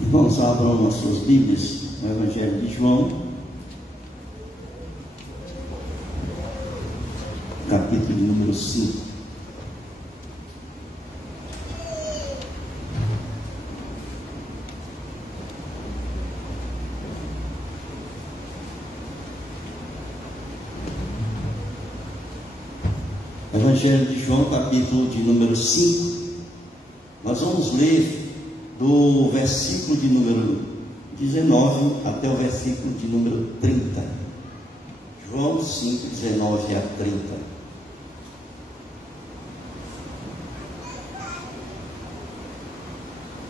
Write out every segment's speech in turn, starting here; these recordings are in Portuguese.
Irmãos, abram as suas Bíblias no Evangelho de João, capítulo de número 5. Evangelho de João, capítulo de número 5. Nós vamos ler do versículo de número 19 até o versículo de número 30. João 5, 19 a 30.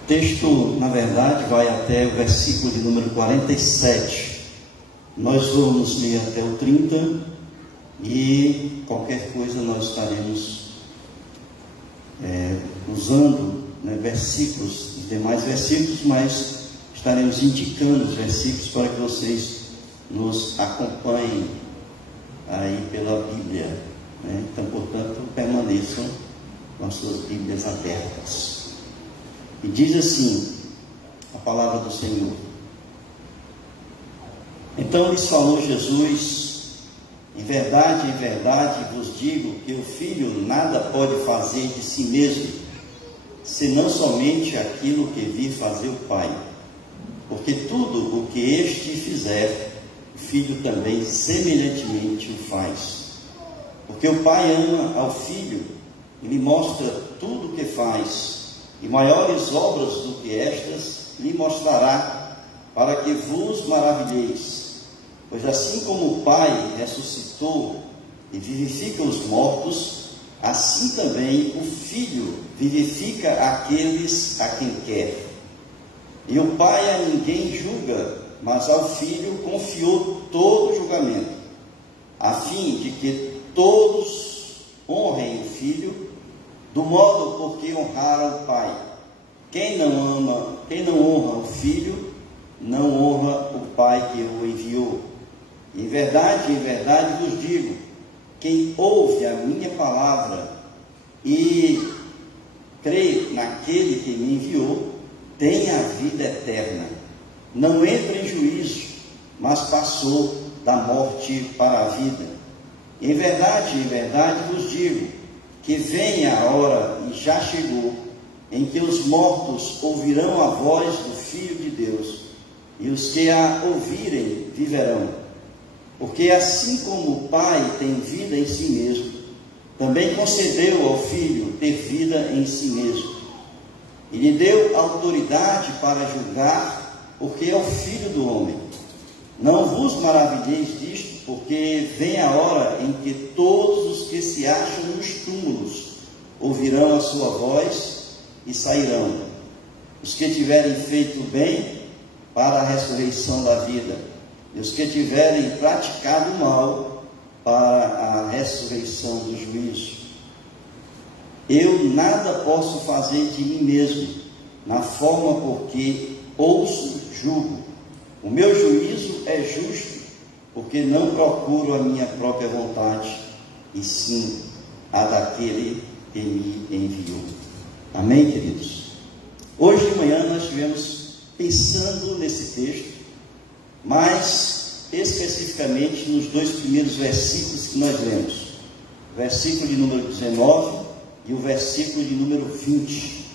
O texto, na verdade, vai até o versículo de número 47. Nós vamos ler até o 30 e qualquer coisa nós estaremos usando versículos, os demais versículos, mas estaremos indicando os versículos para que vocês nos acompanhem aí pela Bíblia, Então, portanto, permaneçam com as suas Bíblias abertas. E diz assim a palavra do Senhor: Então lhes falou Jesus: em verdade vos digo que o Filho nada pode fazer de si mesmo, senão somente aquilo que vir fazer o Pai. Porque tudo o que este fizer, o Filho também semelhantemente o faz. Porque o Pai ama ao Filho e lhe mostra tudo o que faz, e maiores obras do que estas lhe mostrará, para que vos maravilheis. Pois assim como o Pai ressuscitou e vivifica os mortos, assim também o Filho vivifica aqueles a quem quer. E o Pai a ninguém julga, mas ao Filho confiou todo o julgamento, a fim de que todos honrem o Filho, do modo por que honraram o Pai. Quem não honra o Filho, não honra o Pai que o enviou. Em verdade vos digo: quem ouve a minha palavra e crê naquele que me enviou, tem a vida eterna. Não entra em juízo, mas passou da morte para a vida. Em verdade vos digo que vem a hora, e já chegou, em que os mortos ouvirão a voz do Filho de Deus, e os que a ouvirem viverão. Porque assim como o Pai tem vida em si mesmo, também concedeu ao Filho ter vida em si mesmo. E lhe deu autoridade para julgar, porque é o Filho do homem. Não vos maravilheis disto, porque vem a hora em que todos os que se acham nos túmulos ouvirão a sua voz e sairão. Os que tiverem feito bem, para a ressurreição da vida, e os que tiverem praticado o mal, para a ressurreição do juízo. Eu nada posso fazer de mim mesmo, na forma porque ouço, julgo. O meu juízo é justo, porque não procuro a minha própria vontade, e sim a daquele que me enviou. Amém, queridos? Hoje de manhã nós estivemos pensando nesse texto, mas especificamente nos dois primeiros versículos que nós lemos, o versículo de número 19 e o versículo de número 20.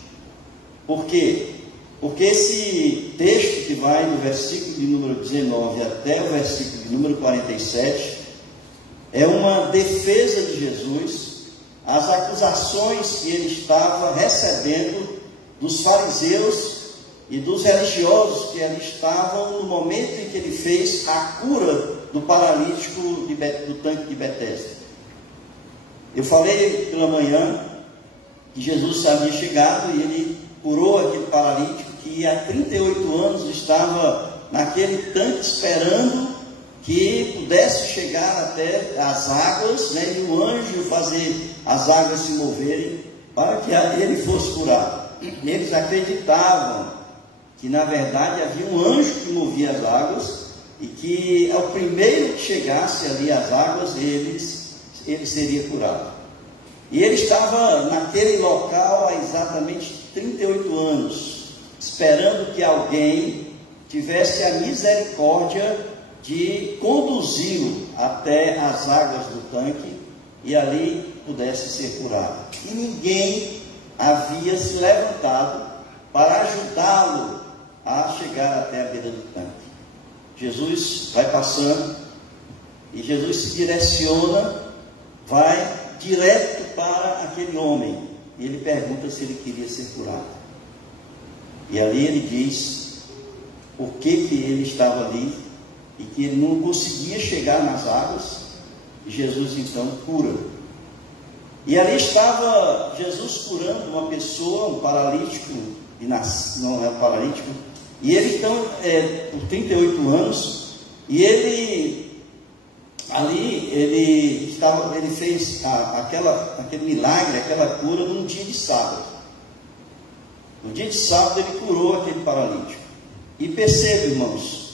Por quê? Porque esse texto que vai do versículo de número 19 até o versículo de número 47 é uma defesa de Jesus às acusações que ele estava recebendo dos fariseus e dos religiosos que ali estavam no momento em que ele fez a cura do paralítico do tanque de Betesda. Eu falei pela manhã que Jesus havia chegado e ele curou aquele paralítico que há 38 anos estava naquele tanque esperando que pudesse chegar até as águas, e o anjo fazer as águas se moverem para que ele fosse curado. Eles acreditavam que na verdade havia um anjo que movia as águas e que ao primeiro que chegasse ali às águas, ele seria curado. E ele estava naquele local há exatamente 38 anos. esperando que alguém tivesse a misericórdia de conduzi-lo até as águas do tanque e ali pudesse ser curado. E ninguém havia se levantado para ajudá-lo a chegar até a beira do tanque. Jesus vai passando e Jesus se direciona, vai direto para aquele homem e ele pergunta se ele queria ser curado. E ali ele diz por que ele estava ali e que ele não conseguia chegar nas águas, e Jesus então cura. E ali estava Jesus curando uma pessoa, um paralítico, não é um paralítico, e ele então, por 38 anos, e ele fez aquele milagre, aquela cura num dia de sábado. No dia de sábado ele curou aquele paralítico. E perceba, irmãos,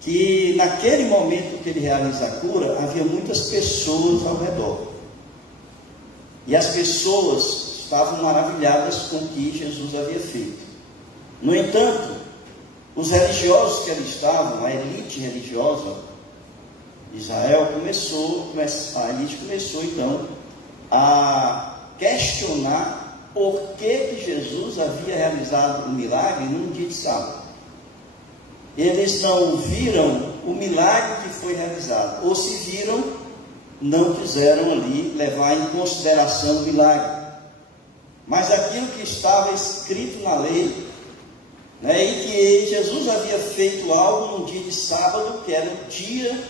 que naquele momento que ele realiza a cura, havia muitas pessoas ao redor. E as pessoas estavam maravilhadas com o que Jesus havia feito. No entanto, os religiosos que ali estavam, a elite religiosa de Israel, a elite começou então a questionar por que Jesus havia realizado o milagre num dia de sábado. Eles não viram o milagre que foi realizado, ou se viram, não quiseram ali levar em consideração o milagre. Mas aquilo que estava escrito na lei, e que Jesus havia feito algo num dia de sábado, que era um dia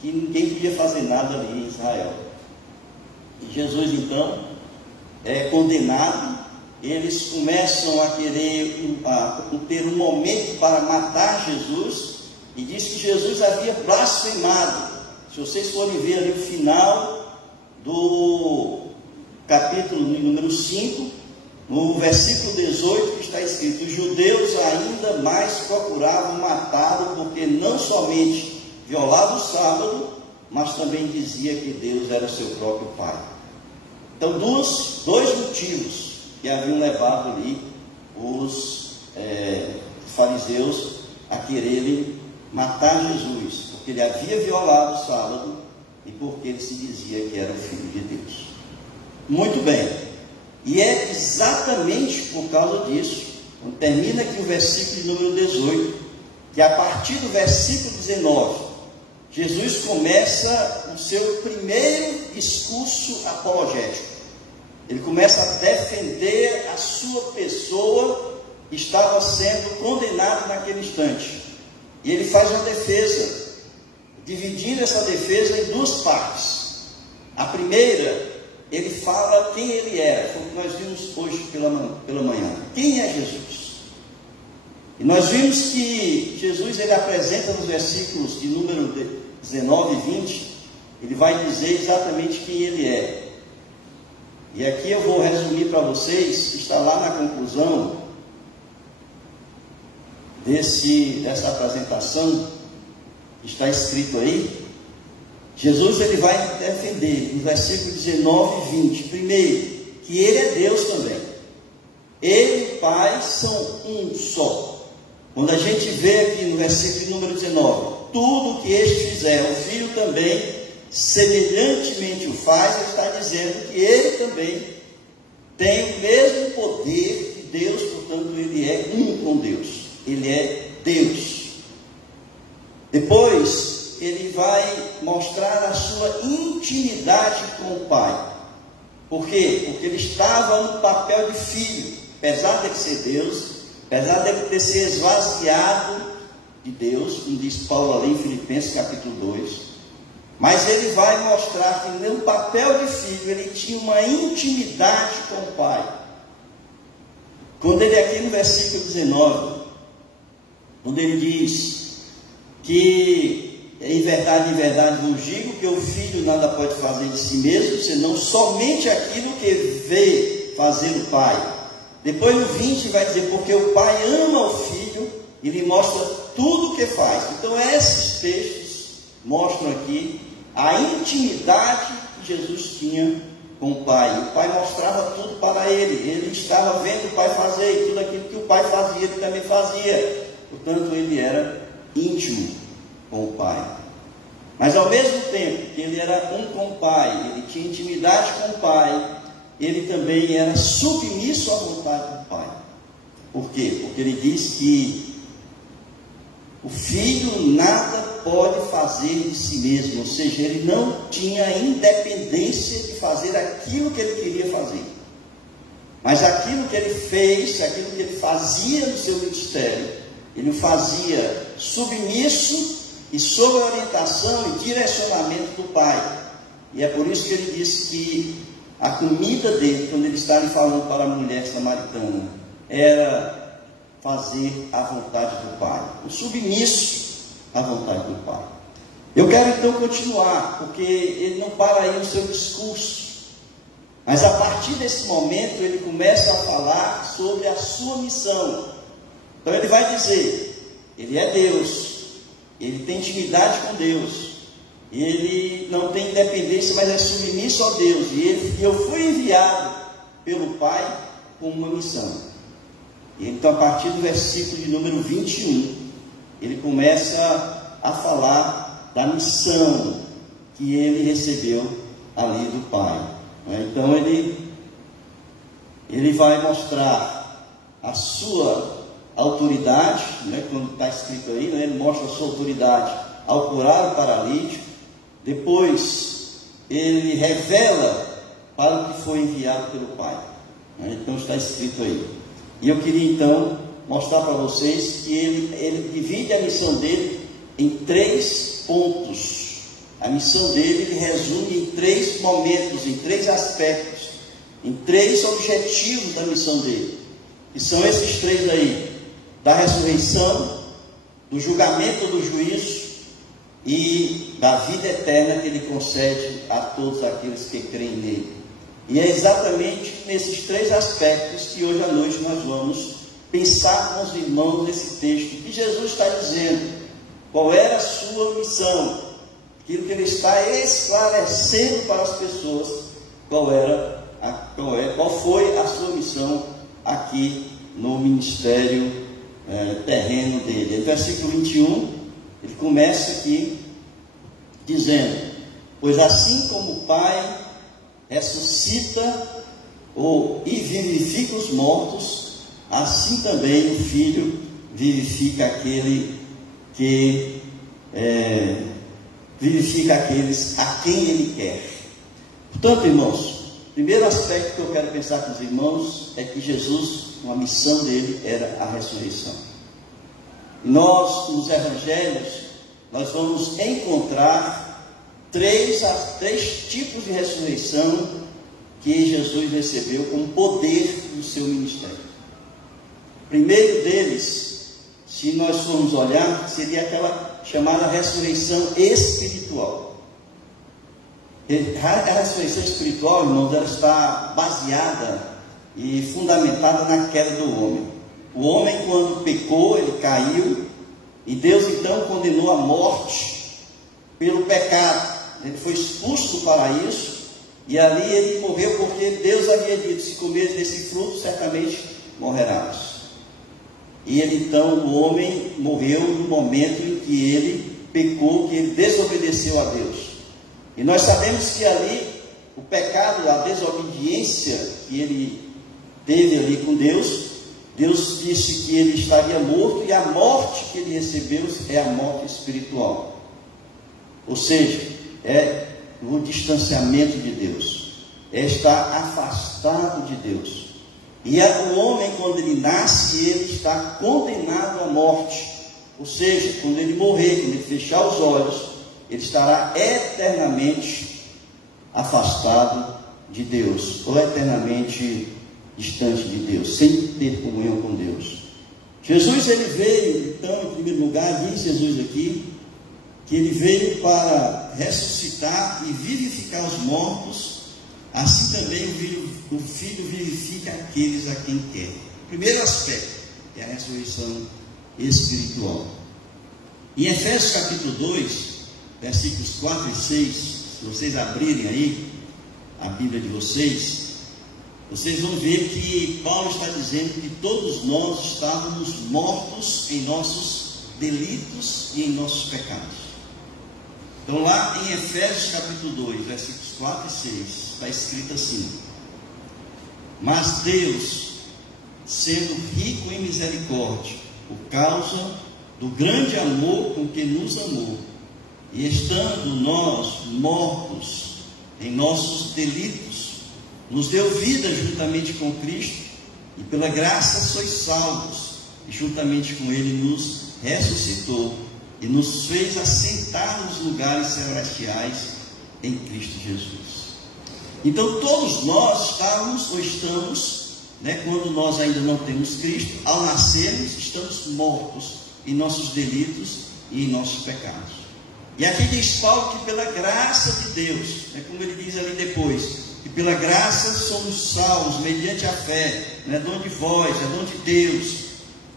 que ninguém podia fazer nada ali em Israel. E Jesus então é condenado. Eles começam a querer ter um momento para matar Jesus, e diz que Jesus havia blasfemado. Se vocês forem ver ali o final do capítulo número 5, no versículo 18, que está escrito: os judeus ainda mais procuravam matá-lo, porque não somente violava o sábado, mas também dizia que Deus era seu próprio Pai. Então, dois motivos que haviam levado ali os fariseus a quererem matar Jesus, porque ele havia violado o sábado e porque ele se dizia que era o Filho de Deus. Muito bem, e é exatamente por causa disso, quando termina aqui o versículo número 18, que a partir do versículo 19, Jesus começa o seu primeiro discurso apologético. Ele começa a defender a sua pessoa que estava sendo condenada naquele instante. E ele faz uma defesa, dividindo essa defesa em duas partes. A primeira, ele fala quem ele era, como nós vimos hoje pela manhã. Quem é Jesus? E nós vimos que Jesus, ele apresenta nos versículos de número 19 e 20, ele vai dizer exatamente quem ele é. E aqui eu vou resumir para vocês, está lá na conclusão dessa apresentação, está escrito aí. Jesus, ele vai defender, no versículo 19 e 20, primeiro, que ele é Deus também. Ele e o Pai são um só. Quando a gente vê aqui no versículo número 19, tudo que este fizer, o Filho também semelhantemente o faz, ele está dizendo que ele também tem o mesmo poder de Deus, portanto ele é um com Deus, ele é Deus. Depois ele vai mostrar a sua intimidade com o Pai. Por quê? Porque ele estava no papel de filho, apesar de ser Deus, apesar de ter se esvaziado de Deus, como diz Paulo ali em Filipenses capítulo 2, mas ele vai mostrar que no papel de filho ele tinha uma intimidade com o Pai. Quando ele aqui no versículo 19, quando ele diz que em verdade vos digo que o filho nada pode fazer de si mesmo, senão somente aquilo que vê fazer o Pai. Depois no 20 vai dizer, porque o Pai ama o filho e lhe mostra tudo o que faz. Então esses textos mostram aqui a intimidade que Jesus tinha com o Pai. O Pai mostrava tudo para ele estava vendo o pai fazer, e tudo aquilo que o pai fazia, ele também fazia. Portanto, ele era íntimo com o pai. Mas ao mesmo tempo que ele era um com o pai, ele tinha intimidade com o pai, ele também era submisso à vontade do pai. Por quê? Porque ele diz que o filho nada pode fazer de si mesmo, ou seja, ele não tinha independência de fazer aquilo que ele queria fazer. Mas aquilo que ele fez, aquilo que ele fazia no seu ministério, ele o fazia submisso e sob a orientação e direcionamento do pai. E é por isso que ele disse que a comida dele, quando ele estava falando para a mulher samaritana, era fazer a vontade do pai, o submisso à vontade do pai. Eu quero então continuar, porque ele não para aí no seu discurso, mas a partir desse momento ele começa a falar sobre a sua missão. Então ele vai dizer, ele é Deus, ele tem intimidade com Deus, ele não tem independência, mas é submisso a Deus, e eu fui enviado pelo Pai com uma missão. E então, a partir do versículo de número 21, ele começa a falar da missão que ele recebeu ali do Pai. Então ele vai mostrar a sua autoridade, quando está escrito aí, ele mostra a sua autoridade ao curar o paralítico. Depois ele revela para o que foi enviado pelo Pai. Então está escrito aí. E eu queria então mostrar para vocês que ele divide a missão dele em 3 pontos. A missão dele ele resume em 3 momentos, em 3 aspectos, em 3 objetivos da missão dele. E são esses 3 aí: da ressurreição, do julgamento, do juízo e da vida eterna que ele concede a todos aqueles que creem nele. E é exatamente nesses 3 aspectos que hoje à noite nós vamos pensar com os irmãos nesse texto, que Jesus está dizendo qual era a sua missão, aquilo que ele está esclarecendo para as pessoas, qual foi a sua missão aqui no ministério terreno dele. No versículo 21, ele começa aqui dizendo: pois assim como o Pai ressuscita e vivifica os mortos, assim também o Filho vivifica aquele que vivifica aqueles a quem ele quer. Portanto, irmãos, o primeiro aspecto que eu quero pensar com os irmãos é que Jesus, uma missão dele era a ressurreição. Nós, nos evangelhos, nós vamos encontrar 3 tipos de ressurreição que Jesus recebeu como poder do seu ministério. O primeiro deles, se nós formos olhar, seria aquela chamada ressurreição espiritual. A ressurreição espiritual, irmãos, ela está baseada e fundamentada na queda do homem. O homem, quando pecou, ele caiu, e Deus então condenou a morte pelo pecado. Ele foi expulso do paraíso, e ali ele morreu porque Deus havia dito: se comeres desse fruto, certamente morrerás. E ele então, o homem morreu no momento em que ele pecou, que ele desobedeceu a Deus. E nós sabemos que ali, o pecado, a desobediência que ele teve ali com Deus, Deus disse que ele estaria morto, e a morte que ele recebeu é a morte espiritual. Ou seja, é o distanciamento de Deus, é estar afastado de Deus. E o homem, quando ele nasce, ele está condenado à morte. Ou seja, quando ele morrer, quando ele fechar os olhos, ele estará eternamente afastado de Deus, ou eternamente distante de Deus, sem ter comunhão com Deus. Jesus, ele veio, então, em primeiro lugar, diz Jesus aqui, que ele veio para ressuscitar e vivificar os mortos, assim também o Filho vivifica aqueles a quem quer. O primeiro aspecto é a ressurreição espiritual. Em Efésios capítulo 2, versículos 4 e 6, se vocês abrirem aí a Bíblia de vocês, vocês vão ver que Paulo está dizendo que todos nós estávamos mortos em nossos delitos e em nossos pecados. Então lá em Efésios capítulo 2, versículos 4 e 6, está escrito assim: mas Deus, sendo rico em misericórdia, por causa do grande amor com que nos amou, e estando nós mortos em nossos delitos, nos deu vida juntamente com Cristo, e pela graça sois salvos, e juntamente com Ele nos ressuscitou, e nos fez assentar nos lugares celestiais em Cristo Jesus. Então todos nós estávamos ou estamos, quando nós ainda não temos Cristo, ao nascermos, estamos mortos em nossos delitos e em nossos pecados. E aqui diz Paulo que pela graça de Deus, como ele diz ali depois, que pela graça somos salvos mediante a fé, não é dom de vós, é dom de Deus,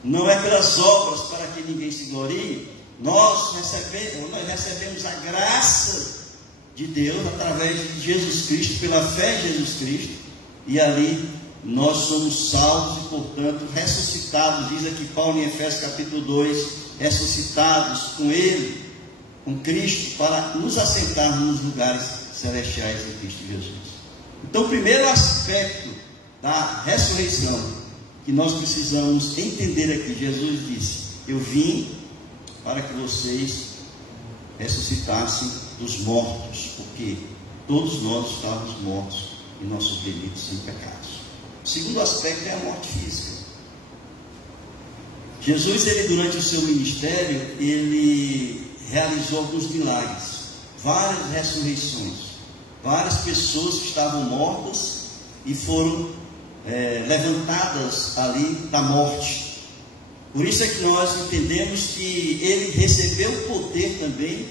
não é pelas obras para que ninguém se glorie. Nós recebemos a graça de Deus através de Jesus Cristo, pela fé em Jesus Cristo, e ali nós somos salvos e, portanto, ressuscitados. Diz aqui Paulo em Efésios capítulo 2, ressuscitados com Ele, com Cristo, para nos assentar nos lugares celestiais em Cristo Jesus. Então, o primeiro aspecto da ressurreição que nós precisamos entender aqui, Jesus disse: eu vim para que vocês ressuscitassem dos mortos, porque todos nós estávamos mortos em nossos delitos e pecados. O segundo aspecto é a morte física. Jesus, durante o seu ministério, ele realizou alguns milagres, várias ressurreições. Várias pessoas que estavam mortas e foram levantadas ali da morte. Por isso é que nós entendemos que ele recebeu poder também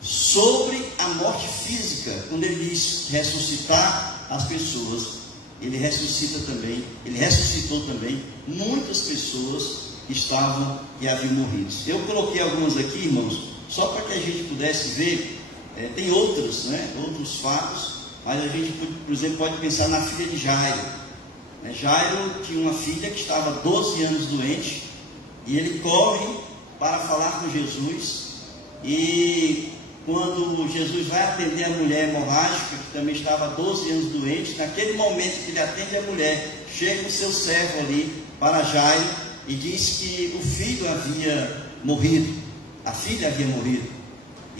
sobre a morte física. Quando ele diz ressuscitar as pessoas, ele ressuscitou também muitas pessoas que estavam e haviam morrido. Eu coloquei algumas aqui, irmãos, só para que a gente pudesse ver. Tem outros fatos, mas a gente, por exemplo, pode pensar na filha de Jairo. Jairo tinha uma filha que estava 12 anos doente, e ele corre para falar com Jesus, e quando Jesus vai atender a mulher hemorrágica, que também estava 12 anos doente, naquele momento que ele atende a mulher, chega o seu servo ali para Jairo, e diz que o filho havia morrido, a filha havia morrido.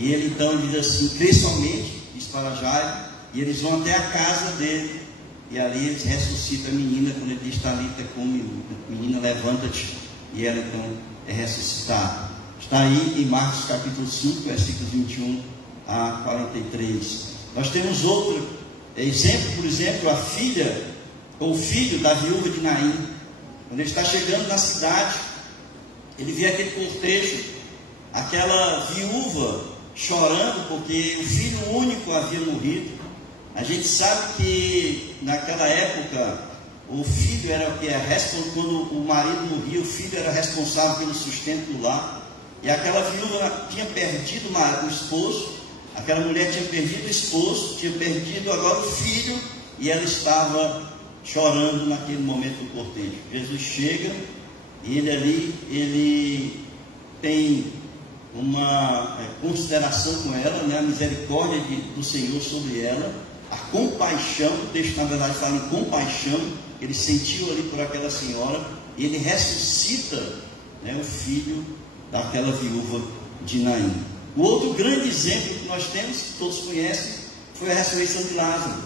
E ele então diz assim: crê somente, diz para Jairo, e eles vão até a casa dele, e ali eles ressuscitam a menina. Quando ele diz: Talita cumi, menina, levanta-te, e ela então é ressuscitada. Está aí em Marcos capítulo 5, versículos 21 a 43. Nós temos outro exemplo, por exemplo, a filha ou o filho da viúva de Naim. Quando ele está chegando na cidade, ele vê aquele cortejo, aquela viúva chorando porque o filho único havia morrido. A gente sabe que naquela época o filho era o que era responsável, quando o marido morria, o filho era responsável pelo sustento do lar. E aquela viúva tinha perdido o esposo, aquela mulher tinha perdido o esposo, tinha perdido agora o filho, e ela estava chorando naquele momento do cortejo. Jesus chega, e ele tem uma consideração com ela, a misericórdia do Senhor sobre ela, a compaixão. O texto na verdade fala em compaixão. Ele sentiu ali por aquela senhora, e ele ressuscita o filho daquela viúva de Naim. O outro grande exemplo que nós temos, que todos conhecem, foi a ressurreição de Lázaro,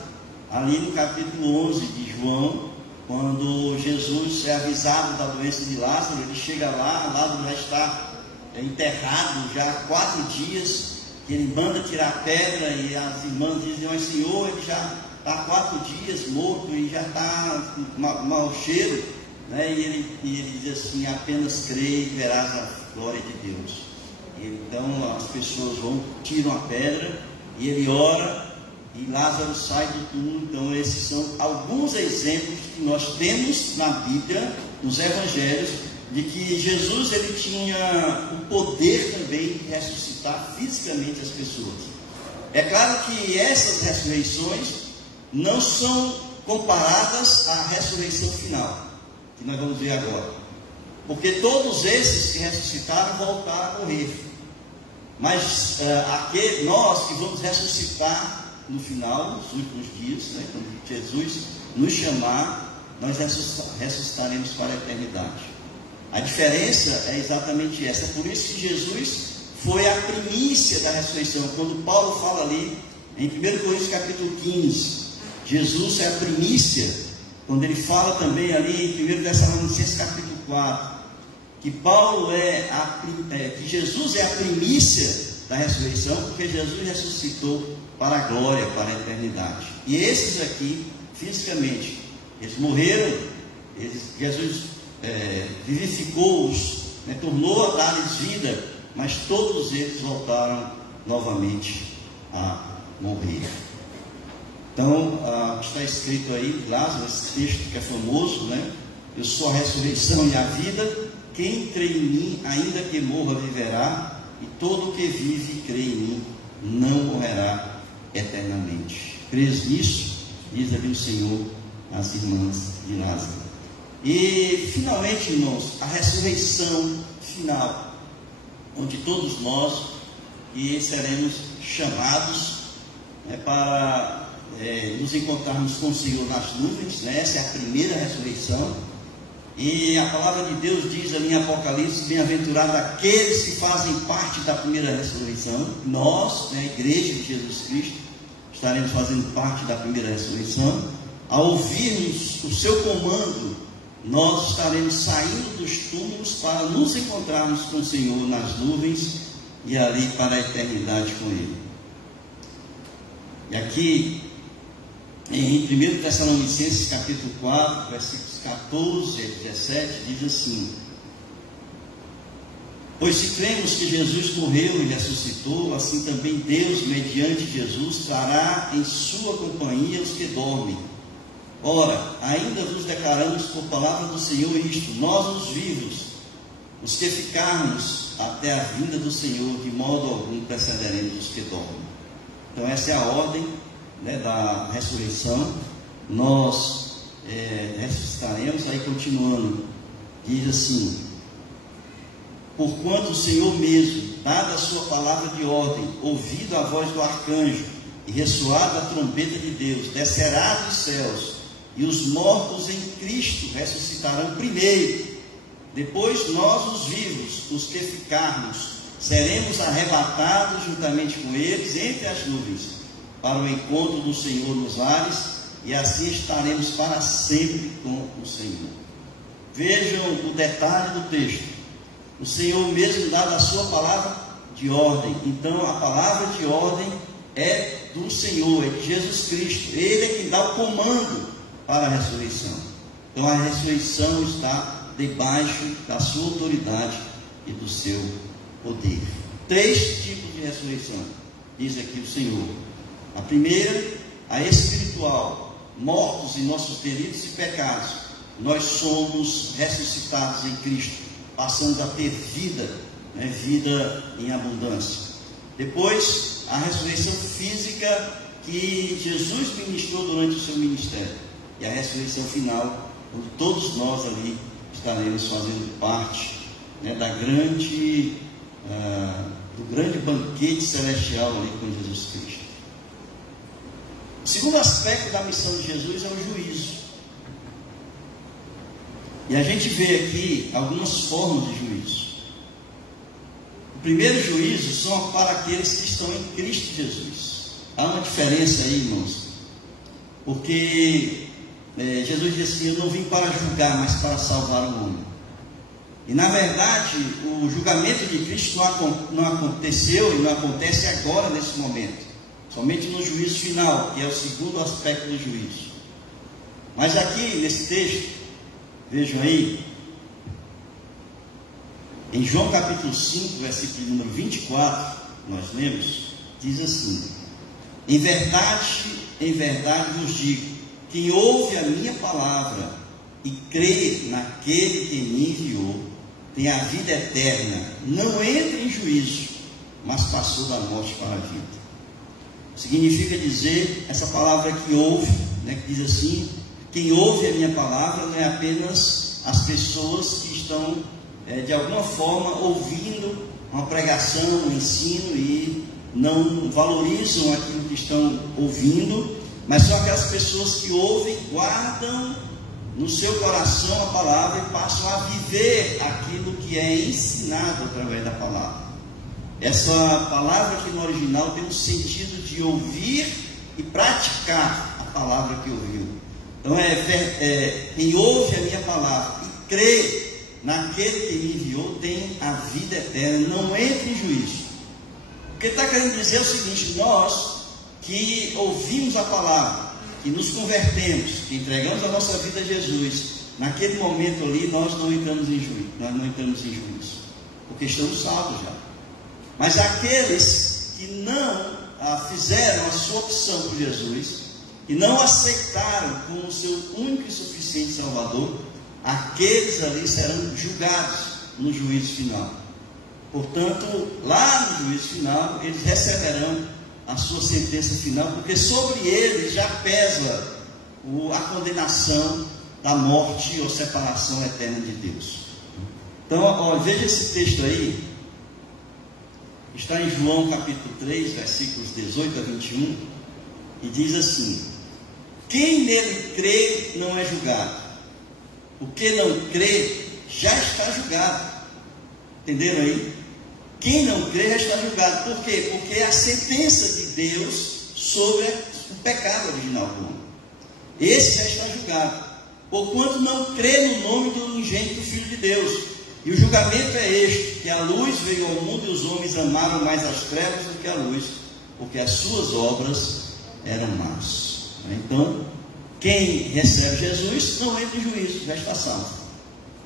ali no capítulo 11 de João, quando Jesus é avisado da doença de Lázaro. Ele chega lá, Lázaro já está enterrado já há 4 dias, que ele manda tirar a pedra, e as irmãs dizem: mas Senhor, ele já está há 4 dias morto e já está mau cheiro, e ele diz assim: apenas crê e verás a glória de Deus. Então as pessoas tiram a pedra, e ele ora, e Lázaro sai do túmulo. Então esses são alguns exemplos que nós temos na Bíblia, nos Evangelhos, de que Jesus ele tinha o poder também de ressuscitar fisicamente as pessoas. É claro que essas ressurreições não são comparadas à ressurreição final, que nós vamos ver agora. Porque todos esses que ressuscitaram voltaram a morrer. Mas nós que vamos ressuscitar no final, nos últimos dias, né, quando Jesus nos chamar, nós ressuscitaremos para a eternidade. A diferença é exatamente essa. É por isso que Jesus foi a primícia da ressurreição. Quando Paulo fala ali, em 1 Coríntios capítulo 15, Jesus é a primícia. Quando ele fala também ali em 1 Tessalonicenses capítulo 4, que que Jesus é a primícia da ressurreição, porque Jesus ressuscitou para a glória, para a eternidade. E esses aqui, fisicamente, eles morreram, Jesus vivificou-os, né, tornou a dar-lhes vida, mas todos eles voltaram novamente a morrer. Então, está escrito aí, Lázaro, esse texto que é famoso, né? Eu sou a ressurreição e a vida, quem crê em mim, ainda que morra, viverá, e todo o que vive e crê em mim, não morrerá eternamente. Crês nisso? Diz ali o Senhor às irmãs de Lázaro. E, finalmente, irmãos, a ressurreição final, onde todos nós seremos chamados, né, para nos encontrarmos com o Senhor nas nuvens, né? Essa é a primeira ressurreição. E a palavra de Deus diz ali em Apocalipse: bem-aventurados aqueles que fazem parte da primeira ressurreição. Nós, né, a igreja de Jesus Cristo, estaremos fazendo parte da primeira ressurreição. Ao ouvirmos o seu comando, nós estaremos saindo dos túmulos para nos encontrarmos com o Senhor nas nuvens e ali para a eternidade com Ele. E aqui em 1 Tessalonicenses capítulo 4, versículos 14 a 17, diz assim: pois se cremos que Jesus morreu e ressuscitou, assim também Deus, mediante Jesus, trará em sua companhia os que dormem. Ora, ainda vos declaramos por palavra do Senhor isto: nós os vivos, os que ficarmos até a vinda do Senhor, de modo algum precederemos os que dormem. Então essa é a ordem, né, da ressurreição. Nós ressuscitaremos. Aí continuando, diz assim: porquanto o Senhor mesmo, dada a sua palavra de ordem, ouvido a voz do arcanjo e ressoada a trombeta de Deus, descerá dos céus, e os mortos em Cristo ressuscitarão primeiro. Depois nós, os vivos, os que ficarmos, seremos arrebatados juntamente com eles entre as nuvens, para o encontro do Senhor nos ares, e assim estaremos para sempre com o Senhor. Vejam o detalhe do texto. O Senhor mesmo dá a sua palavra de ordem. Então a palavra de ordem é do Senhor, é de Jesus Cristo. Ele é quem dá o comando para a ressurreição. Então a ressurreição está debaixo da sua autoridade e do seu poder. 3 tipos de ressurreição, diz aqui o Senhor. A primeira, a espiritual. Mortos em nossos delitos e pecados, nós somos ressuscitados em Cristo, passamos a ter vida, né, vida em abundância. Depois, a ressurreição física que Jesus ministrou durante o seu ministério, e a ressurreição final, onde todos nós ali estaremos fazendo parte, né, do grande banquete celestial ali com Jesus Cristo. O segundo aspecto da missão de Jesus é o juízo. E a gente vê aqui algumas formas de juízo. O primeiro juízo são para aqueles que estão em Cristo Jesus. Há uma diferença aí, irmãos, porque Jesus disse assim: eu não vim para julgar, mas para salvar o homem. E na verdade, o julgamento de Cristo não aconteceu e não acontece agora, nesse momento, somente no juízo final, que é o segundo aspecto do juízo. Mas aqui nesse texto, vejam aí, em João capítulo 5, versículo número 24, nós lemos, diz assim: em verdade vos digo, quem ouve a minha palavra e crê naquele que me enviou, tem a vida eterna, não entra em juízo, mas passou da morte para a vida. Significa dizer, essa palavra que ouve, né, que diz assim: quem ouve a minha palavra não é apenas as pessoas que estão de alguma forma ouvindo uma pregação, um ensino e não valorizam aquilo que estão ouvindo, mas são aquelas pessoas que ouvem, guardam no seu coração a palavra e passam a viver aquilo que é ensinado através da palavra. Essa palavra aqui no original tem um sentido de ouvir e praticar a palavra que ouviu. Então quem ouve a minha palavra e crê naquele que me enviou tem a vida eterna, não entra em juízo. O que está querendo dizer é o seguinte: nós que ouvimos a palavra, que nos convertemos, que entregamos a nossa vida a Jesus, naquele momento ali nós não entramos em juízo, porque estamos salvos já. Mas aqueles que não fizeram a sua opção por Jesus, que não aceitaram como o seu único e suficiente Salvador, aqueles ali serão julgados no juízo final. Portanto, lá no juízo final, eles receberão a sua sentença final, porque sobre eles já pesa a condenação da morte ou separação eterna de Deus. Então, veja esse texto aí, está em João capítulo 3, versículos 18 a 21, e diz assim: quem nele crê não é julgado, o que não crê já está julgado. Entenderam aí? Quem não crê já está julgado. Por quê? Porque é a sentença de Deus sobre o pecado original do homem. Esse já está julgado, porquanto não crê no nome do unigênito Filho de Deus. E o julgamento é este: que a luz veio ao mundo e os homens amaram mais as trevas do que a luz, porque as suas obras eram más. Então, quem recebe Jesus não entra em juízo, já está salvo.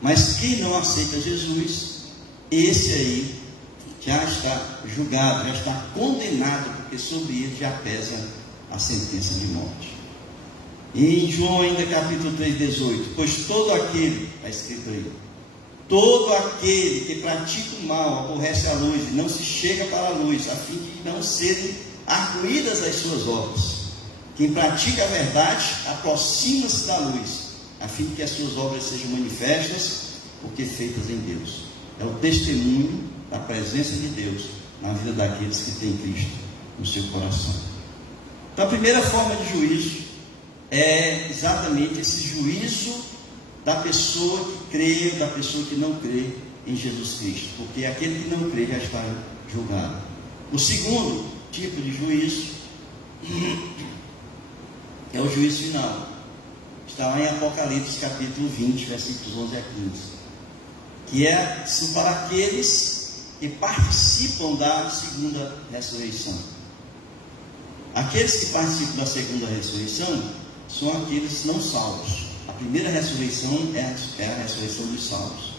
Mas quem não aceita Jesus, esse aí já está julgado, já está condenado, porque sobre ele já pesa a sentença de morte. E em João ainda capítulo 3, 18: pois todo aquele, está escrito aí, todo aquele que pratica o mal aborrece a luz e não se chega para a luz, a fim de não serem arguídas as suas obras. Quem pratica a verdade aproxima-se da luz, a fim de que as suas obras sejam manifestas, porque feitas em Deus. É o testemunho da presença de Deus na vida daqueles que têm Cristo no seu coração. Então, a primeira forma de juízo é exatamente esse juízo da pessoa que crê e da pessoa que não crê em Jesus Cristo, porque aquele que não crê já está julgado. O segundo tipo de juízo é o juízo final. Está lá em Apocalipse capítulo 20, versículos 11 a 15, que é assim, para aqueles que participam da segunda ressurreição. Aqueles que participam da segunda ressurreição são aqueles não salvos. A primeira ressurreição é a ressurreição dos salvos.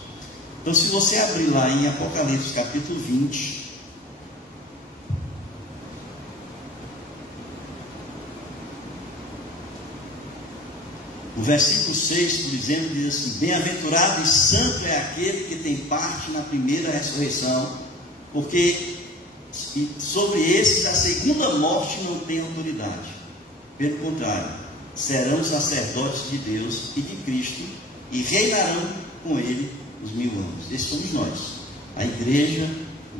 Então, se você abrir lá em Apocalipse capítulo 20, o versículo 6, por exemplo, diz assim: bem-aventurado e santo é aquele que tem parte na primeira ressurreição, porque sobre esses a segunda morte não tem autoridade. Pelo contrário, serão sacerdotes de Deus e de Cristo, e reinarão com ele os 1000 anos. Esses somos nós, a igreja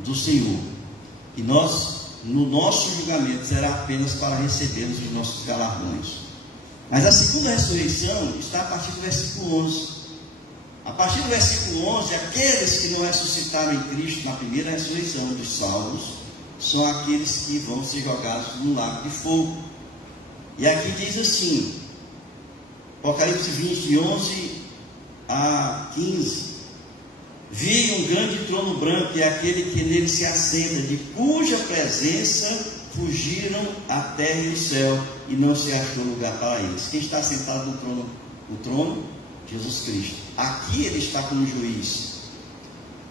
do Senhor. E nós, no nosso julgamento, será apenas para recebermos os nossos galardões. Mas a segunda ressurreição está a partir do versículo 11. A partir do versículo 11, aqueles que não ressuscitaram em Cristo na primeira ressurreição dos salvos, são aqueles que vão ser jogados no lago de fogo. E aqui diz assim, Apocalipse 20, 11 a 15: vi um grande trono branco, e aquele que nele se assenta, de cuja presença fugiram a terra e o céu, e não se achou lugar para eles. Quem está sentado no trono? O trono? Jesus Cristo. Aqui ele está como juiz.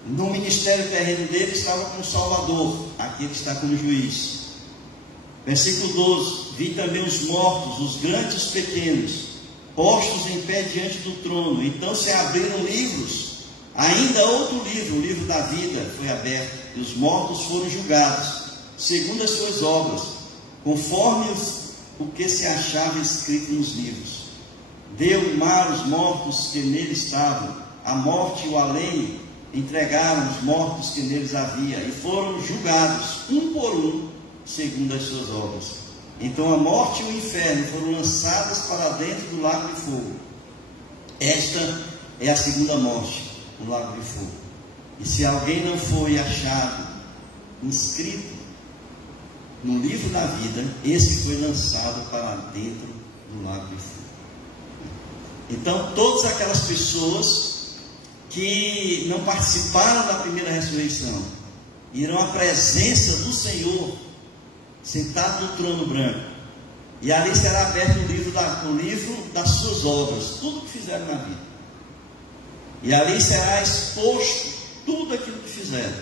No ministério terreno dele estava como Salvador. Aqui ele está como juiz. Versículo 12: vi também os mortos, os grandes e os pequenos, postos em pé diante do trono. Então se abriram livros. Ainda outro livro, o livro da vida, foi aberto, e os mortos foram julgados segundo as suas obras, conforme o que se achava escrito nos livros. Deu o mar os mortos que nele estavam, a morte e o além entregaram os mortos que neles havia, e foram julgados, um por um, segundo as suas obras. Então a morte e o inferno foram lançadas para dentro do lago de fogo. Esta é a segunda morte, o lago de fogo. E se alguém não foi achado inscrito no livro da vida, esse foi lançado para dentro do lago de fogo. Então todas aquelas pessoas que não participaram da primeira ressurreição irão à presença do Senhor sentado no trono branco, e ali será aberto o livro das suas obras, tudo que fizeram na vida, e ali será exposto tudo aquilo que fizeram.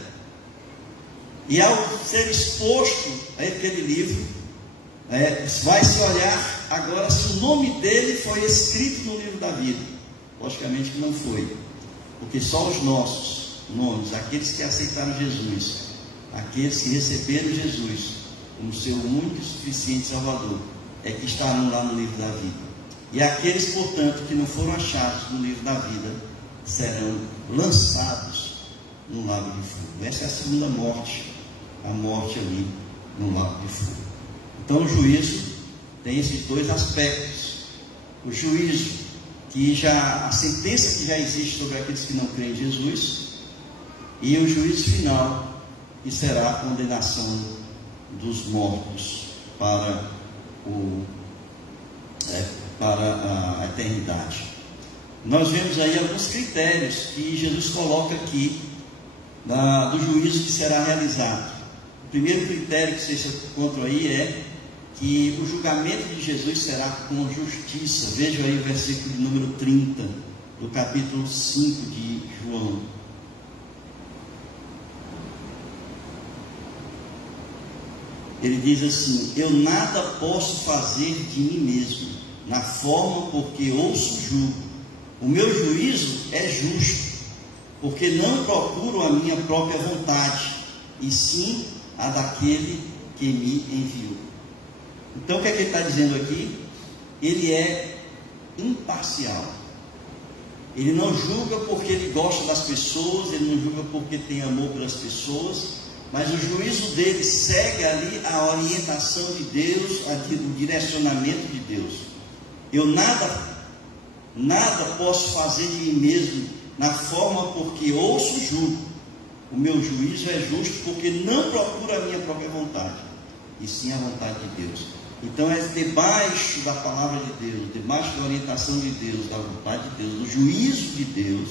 E ao ser exposto aquele livro, vai se olhar agora se o nome dele foi escrito no livro da vida. Logicamente que não foi, porque só os nossos nomes, aqueles que aceitaram Jesus, aqueles que receberam Jesus como seu único e suficiente Salvador, é que estarão lá no livro da vida. E aqueles, portanto, que não foram achados no livro da vida, serão lançados no lago de fogo. Essa é a segunda morte, a morte ali no lago de fogo. Então o juízo tem esses dois aspectos: o juízo, a sentença que já existe sobre aqueles que não creem em Jesus, e o juízo final, que será a condenação dos mortos para a eternidade. Nós vemos aí alguns critérios que Jesus coloca aqui do juízo que será realizado. O primeiro critério que vocês encontram aí é que o julgamento de Jesus será com justiça. Vejam aí o versículo de número 30 do capítulo 5 de João. Ele diz assim: eu nada posso fazer de mim mesmo, na forma porque ouço julgo. O meu juízo é justo, porque não procuro a minha própria vontade, e sim a daquele que me enviou. Então o que é que ele está dizendo aqui? Ele é imparcial. Ele não julga porque ele gosta das pessoas, ele não julga porque tem amor pelas pessoas, mas o juízo dele segue ali a orientação de Deus, o direcionamento de Deus. Eu nada posso fazer de mim mesmo, na forma porque ouço e julgo. O meu juízo é justo porque não procuro a minha própria vontade, e sim a vontade de Deus. Então é debaixo da palavra de Deus, debaixo da orientação de Deus, da vontade de Deus, do juízo de Deus,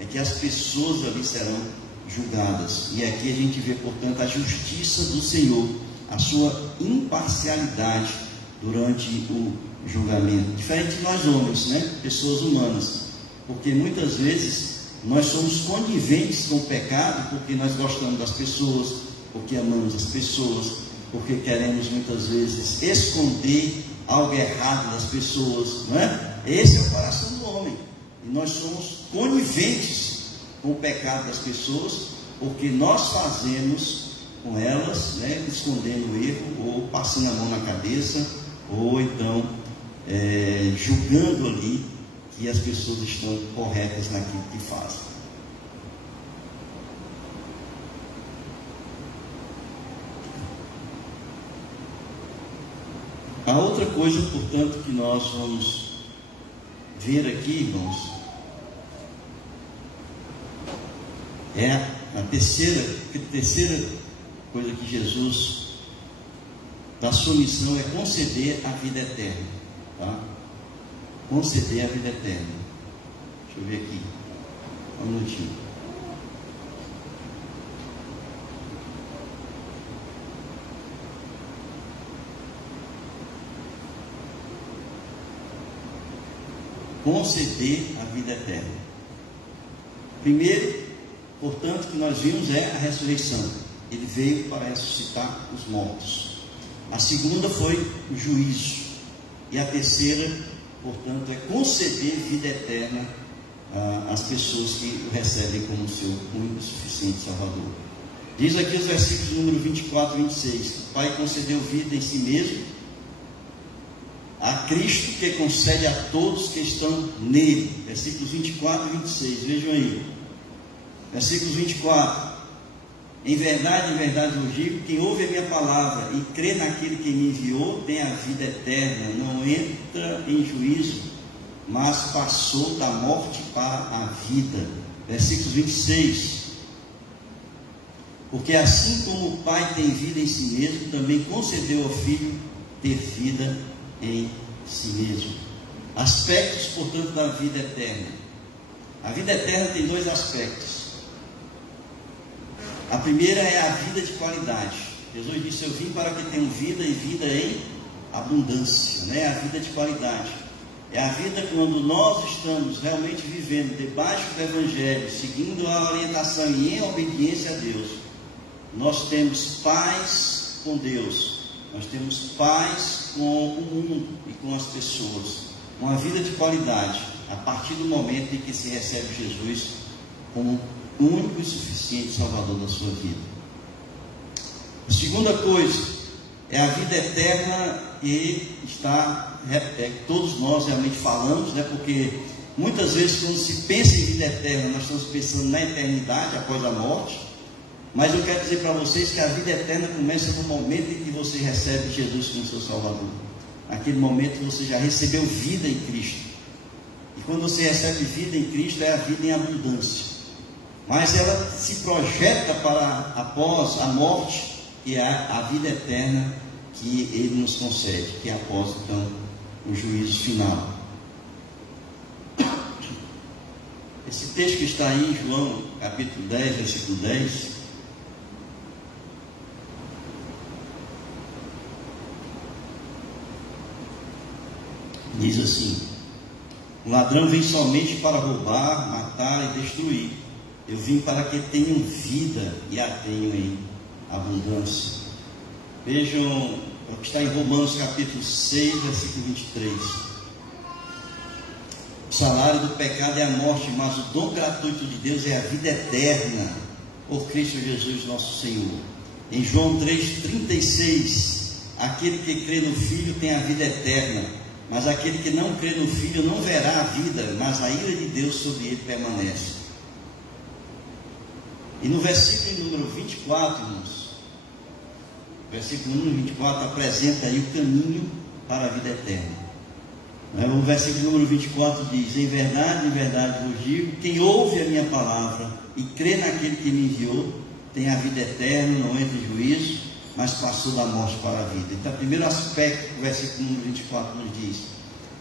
é que as pessoas ali serão julgadas. E aqui a gente vê, portanto, a justiça do Senhor, a sua imparcialidade durante o julgamento. Diferente de nós homens, né? Pessoas humanas, porque muitas vezes nós somos coniventes com o pecado, porque nós gostamos das pessoas, porque amamos as pessoas, porque queremos muitas vezes esconder algo errado das pessoas, não é? Esse é o coração do homem, e nós somos coniventes com o pecado das pessoas, porque nós fazemos com elas, né, escondendo o erro, ou passando a mão na cabeça, ou então julgando ali que as pessoas estão corretas naquilo que fazem. A outra coisa, portanto, que nós vamos ver aqui, irmãos, é a terceira coisa que Jesus, da sua missão, é conceder a vida eterna, tá? Conceder a vida eterna. Deixa eu ver aqui, um minutinho. Conceder a vida eterna. Primeiro, portanto, que nós vimos é a ressurreição. Ele veio para ressuscitar os mortos. A segunda foi o juízo. E a terceira, portanto, é conceder vida eterna às pessoas que o recebem como seu único e suficiente Salvador. Diz aqui os versículos número 24 e 26. O Pai concedeu vida em si mesmo, a Cristo que concede a todos que estão nele. Versículos 24 e 26, vejam aí. Versículos 24. Em verdade vos digo, quem ouve a minha palavra e crê naquele que me enviou, tem a vida eterna, não entra em juízo, mas passou da morte para a vida. Versículos 26. Porque assim como o Pai tem vida em si mesmo, também concedeu ao Filho ter vida em si mesmo. Aspectos, portanto, da vida eterna. A vida eterna tem dois aspectos. A primeira é a vida de qualidade. Jesus disse: eu vim para que tenham vida e vida em abundância, né? A vida de qualidade é a vida quando nós estamos realmente vivendo debaixo do Evangelho, seguindo a orientação e em obediência a Deus. Nós temos paz com Deus, nós temos paz com o mundo e com as pessoas. Uma vida de qualidade a partir do momento em que se recebe Jesus como único e suficiente Salvador da sua vida. A segunda coisa é a vida eterna, e está, todos nós realmente falamos, né? Porque muitas vezes quando se pensa em vida eterna, nós estamos pensando na eternidade após a morte. Mas eu quero dizer para vocês que a vida eterna começa no momento em que você recebe Jesus como seu Salvador. Naquele momento você já recebeu vida em Cristo. E quando você recebe vida em Cristo, é a vida em abundância. Mas ela se projeta para após a morte, que é a vida eterna que Ele nos concede, que é após então o juízo final. Esse texto que está aí em João capítulo 10, versículo 10, diz assim: o ladrão vem somente para roubar, matar e destruir. Eu vim para que tenham vida e a tenham em abundância. Vejam o que está em Romanos capítulo 6, versículo 23. O salário do pecado é a morte, mas o dom gratuito de Deus é a vida eterna por Cristo Jesus nosso Senhor. Em João 3,36, aquele que crê no Filho tem a vida eterna, mas aquele que não crê no Filho não verá a vida, mas a ira de Deus sobre ele permanece. E no versículo número 24, irmãos, versículo número 24 apresenta aí o caminho para a vida eterna. O versículo número 24 diz: em verdade vos digo, quem ouve a minha palavra e crê naquele que me enviou, tem a vida eterna, não entra em juízo, mas passou da morte para a vida. Então, o primeiro aspecto que o versículo número 24 nos diz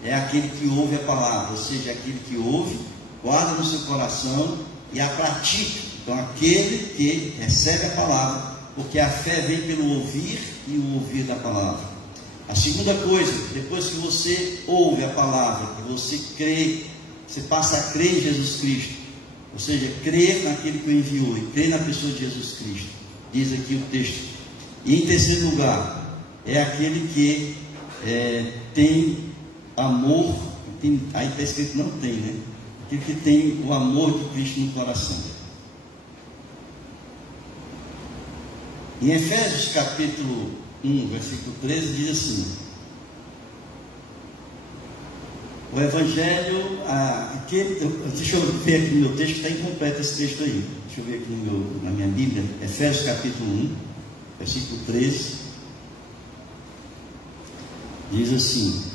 é aquele que ouve a palavra, ou seja, aquele que ouve, guarda no seu coração e a pratica. Então, aquele que recebe a palavra, porque a fé vem pelo ouvir e o ouvir da palavra. A segunda coisa, depois que você ouve a palavra, que você crê, você passa a crer em Jesus Cristo, ou seja, crer naquele que o enviou e crer na pessoa de Jesus Cristo. Diz aqui o texto. E em terceiro lugar, é aquele que tem amor, aí está escrito não tem, né? Aquele que tem o amor de Cristo no coração. Em Efésios capítulo 1, versículo 13, diz assim: o Evangelho, deixa eu ver aqui no meu texto, que está incompleto esse texto aí. Deixa eu ver aqui na minha Bíblia, Efésios capítulo 1, versículo 13, diz assim: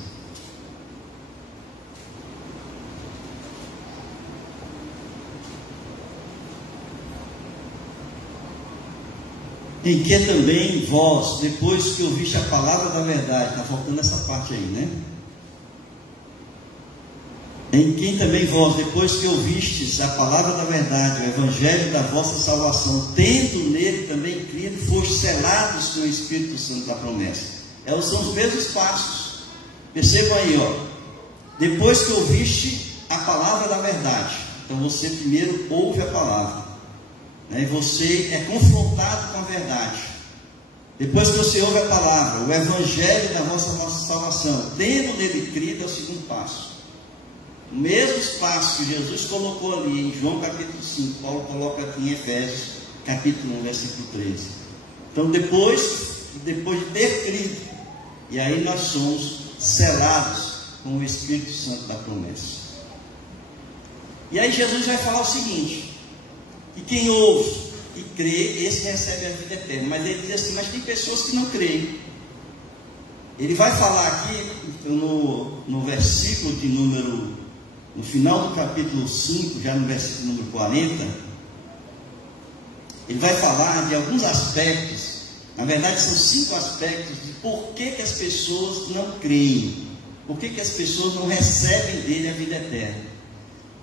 em que também vós, depois que ouviste a palavra da verdade, está faltando essa parte aí, né? Em quem também vós, depois que ouvistes a palavra da verdade, o evangelho da vossa salvação, tendo nele também crido, fostes selados com o Espírito Santo da promessa. São os mesmos passos. Percebam aí, depois que ouviste a palavra da verdade, então você primeiro ouve a palavra, né? E você é confrontado com a verdade. Depois que você ouve a palavra, o evangelho da vossa salvação, tendo nele crido, é o segundo passo. O mesmo espaço que Jesus colocou ali em João capítulo 5, Paulo coloca aqui em Efésios capítulo 1, versículo 13. Então depois de ter crido, e aí nós somos selados com o Espírito Santo da promessa. E aí Jesus vai falar o seguinte: que quem ouve e crê, esse recebe a vida eterna. Mas ele diz assim: mas tem pessoas que não creem. Ele vai falar aqui no versículo de número, no final do capítulo 5, já no versículo número 40, ele vai falar de alguns aspectos. Na verdade são 5 aspectos de por que as pessoas não creem, por que as pessoas não recebem dele a vida eterna.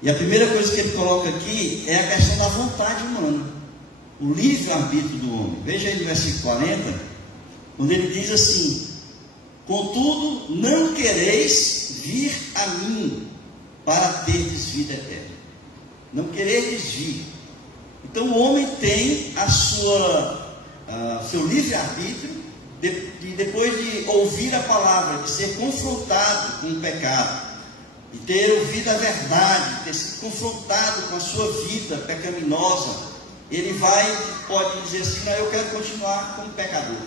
E a primeira coisa que ele coloca aqui é a questão da vontade humana, o livre-arbítrio do homem. Veja aí no versículo 40, quando ele diz assim: contudo, não quereis vir a mim para terdes vida eterna. Não quereis vir. Então o homem tem seu livre-arbítrio, depois de ouvir a palavra, de ser confrontado com o pecado, de ter ouvido a verdade, de ter sido confrontado com a sua vida pecaminosa, ele pode dizer assim: não, eu quero continuar como pecador.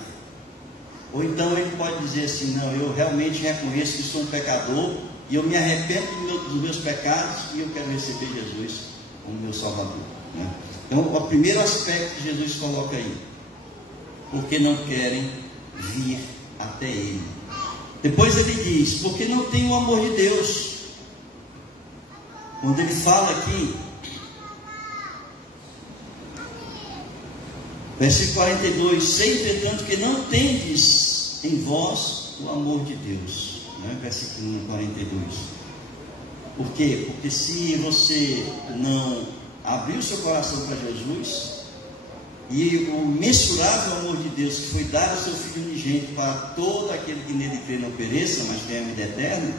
Ou então ele pode dizer assim: não, eu realmente reconheço que sou um pecador e eu me arrependo dos meus pecados e eu quero receber Jesus como meu Salvador, né? Então, o primeiro aspecto que Jesus coloca aí: porque não querem vir até Ele. Depois ele diz: porque não tem o amor de Deus. Quando ele fala aqui, versículo 42: sei, entretanto, que não tendes em vós o amor de Deus, né? Versículo 42. Por quê? Porque se você não abrir o seu coração para Jesus, e o mensurável amor de Deus que foi dado ao seu Filho unigênito para todo aquele que nele crê não pereça, mas tenha a vida eterna,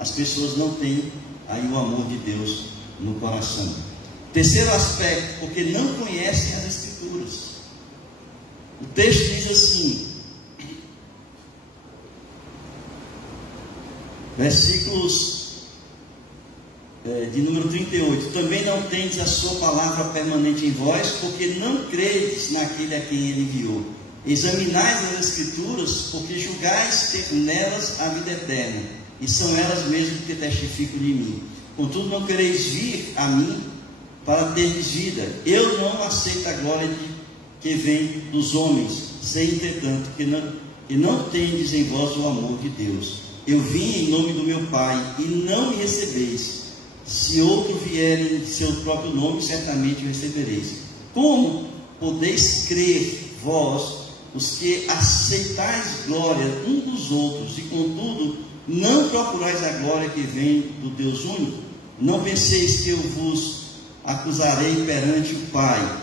as pessoas não têm aí o amor de Deus no coração. Terceiro aspecto: porque não conhecem as Escrituras. O texto diz assim, versículos de número 38: também não tendes a sua palavra permanente em vós, porque não credes naquele a quem ele enviou. Examinais as Escrituras, porque julgais ter nelas a vida eterna, e são elas mesmas que testificam de mim. Contudo, não quereis vir a mim para terdes vida. Eu não aceito a glória que vem dos homens, sei, entretanto, que não tendes em vós o amor de Deus. Eu vim em nome do meu Pai, e não me recebeis. Se outro vier em seu próprio nome, certamente o recebereis. Como podeis crer, vós, os que aceitais glória um dos outros, e contudo não procurais a glória que vem do Deus único? Não penseis que eu vos acusarei perante o Pai.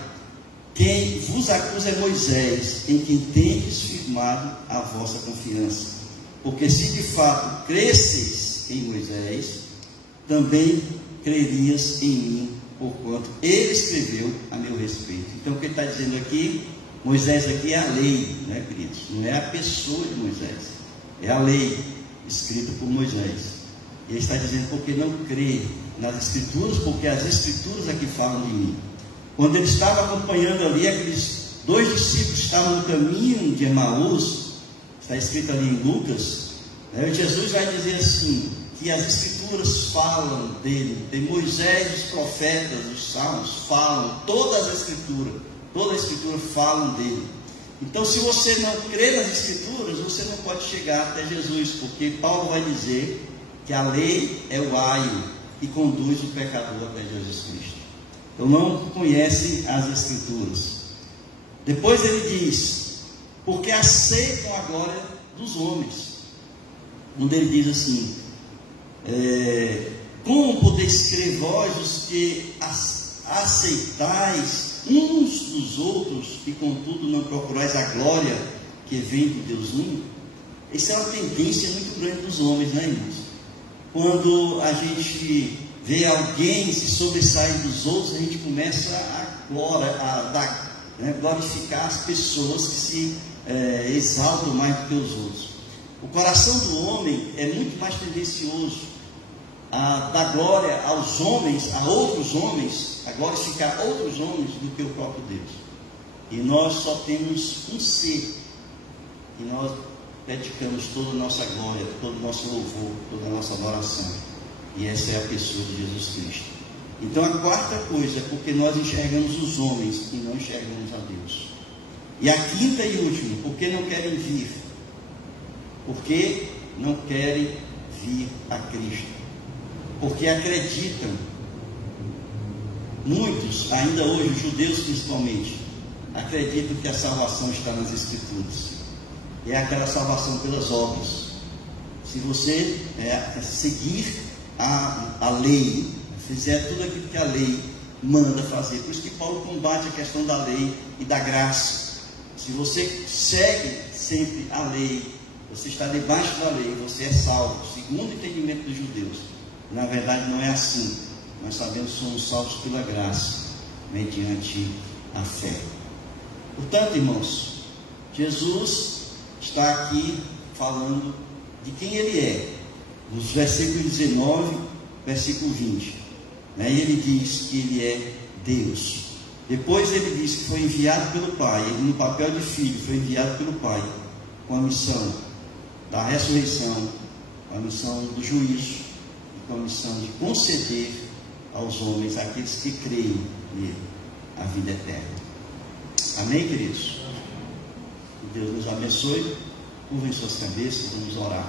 Quem vos acusa é Moisés, em quem tendes firmado a vossa confiança. Porque se de fato cresceis em Moisés, também crerias em mim, porquanto ele escreveu a meu respeito. Então o que ele está dizendo aqui, Moisés aqui é a lei, né, queridos? Não é a pessoa de Moisés, é a lei escrita por Moisés. E ele está dizendo: porque não crê nas Escrituras, porque as Escrituras aqui falam de mim. Quando ele estava acompanhando ali, aqueles 2 discípulos estavam no caminho de Emaús, está escrito ali em Lucas, né? Jesus vai dizer assim, que as Escrituras falam dele, de Moisés, os profetas, os salmos falam, toda a Escritura falam dele. Então, se você não crê nas Escrituras, você não pode chegar até Jesus, porque Paulo vai dizer que a lei é o aio que conduz o pecador até Jesus Cristo. Então, não conhecem as Escrituras. Depois ele diz: porque aceitam a glória dos homens. Onde ele diz assim: como podeis crer vós, os que aceitais uns dos outros, e contudo não procurais a glória que vem do Deus único? Isso é uma tendência muito grande dos homens, né, irmãos? Quando a gente vê alguém se sobressair dos outros, a gente começa a glorificar as pessoas que se exaltam mais do que os outros. O coração do homem é muito mais tendencioso a dar glória aos homens, a outros homens, a glorificar outros homens do que o próprio Deus. E nós só temos um ser, e nós dedicamos toda a nossa glória, todo o nosso louvor, toda a nossa adoração. E essa é a pessoa de Jesus Cristo. Então a quarta coisa é porque nós enxergamos os homens e não enxergamos a Deus. E a quinta e última, porque não querem vir. Porque não querem vir a Cristo. Porque acreditam. Muitos, ainda hoje, os judeus principalmente, acreditam que a salvação está nas Escrituras. É aquela salvação pelas obras. Se você seguir a lei, fizer tudo aquilo que a lei manda fazer. Por isso que Paulo combate a questão da lei e da graça. Se você segue sempre a lei, você está debaixo da lei, você é salvo, segundo o entendimento dos judeus. Na verdade não é assim. Nós sabemos que somos salvos pela graça, mediante a fé. Portanto, irmãos, Jesus está aqui falando de quem Ele é, nos versículos 19, versículo 20. E Ele diz que Ele é Deus. Depois Ele diz que foi enviado pelo Pai. Ele, no papel de filho, foi enviado pelo Pai com a missão da ressurreição, com a missão do juízo e com a missão de conceder aos homens, aqueles que creem nele, a vida eterna. Amém, queridos? Que Deus nos abençoe. Curvem suas cabeças, vamos orar.